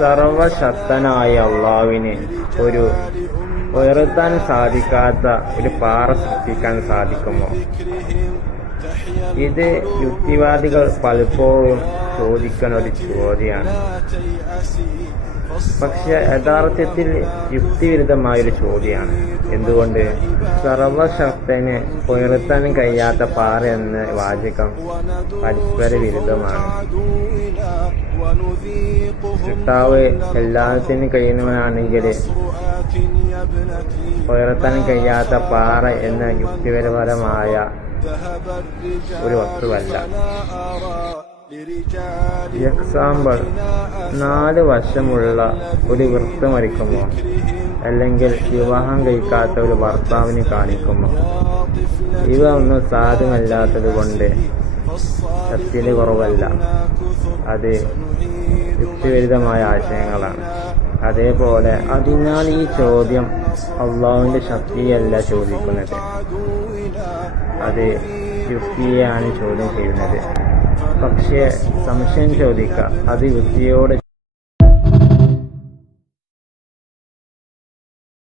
സർവശക്തനായ അള്ളാഹുവിന് ഒരു ഉയർത്താൻ സാധിക്കാത്ത ഒരു പാറ സൃഷ്ടിക്കാൻ സാധിക്കുമോ? ഇത് യുക്തിവാദികൾ പലപ്പോഴും ചോദിക്കുന്ന ഒരു ചോദ്യമാണ്. പക്ഷെ യഥാർത്ഥത്തിൽ യുക്തിവിരുദ്ധമായൊരു ചോദ്യമാണ്. എന്തുകൊണ്ട്? സർവശക്തന് ഉയർത്താൻ കഴിയാത്ത പാറ എന്ന വാചകം പരസ്പര വിരുദ്ധമാണ്. സൃഷ്ടാവ് എല്ലാത്തിനും കഴിയുന്നവനാണെങ്കിൽ ഉയർത്താൻ കഴിയാത്ത പാറ എന്ന യുക്തിപരമായ ഒരു വസ്തുവല്ല. എക്സാമ്പിൾ, 4 വശമുള്ള ഒരു വൃത്തം വരയ്ക്കുമോ? അല്ലെങ്കിൽ വിവാഹം കഴിക്കാത്ത ഒരു ഭർത്താവിനെ കാണിക്കുമോ? ഇവ ഒന്നും സാധ്യമല്ലാത്തത് കൊണ്ട് ശക്തിയുടെ കുറവല്ല, അത് യുക്തിവിരുദ്ധമായ ആശയങ്ങളാണ്. അതേപോലെ അതിനാൽ ഈ ചോദ്യം അള്ളാഹുവിന്റെ ശക്തിയല്ല ചോദിക്കുന്നത്, അത് യുക്തിയെയാണ് ചോദ്യം ചെയ്യുന്നത്. പക്ഷേ സംശയം ചോദിക്കുക, അത് യുക്തിയോട്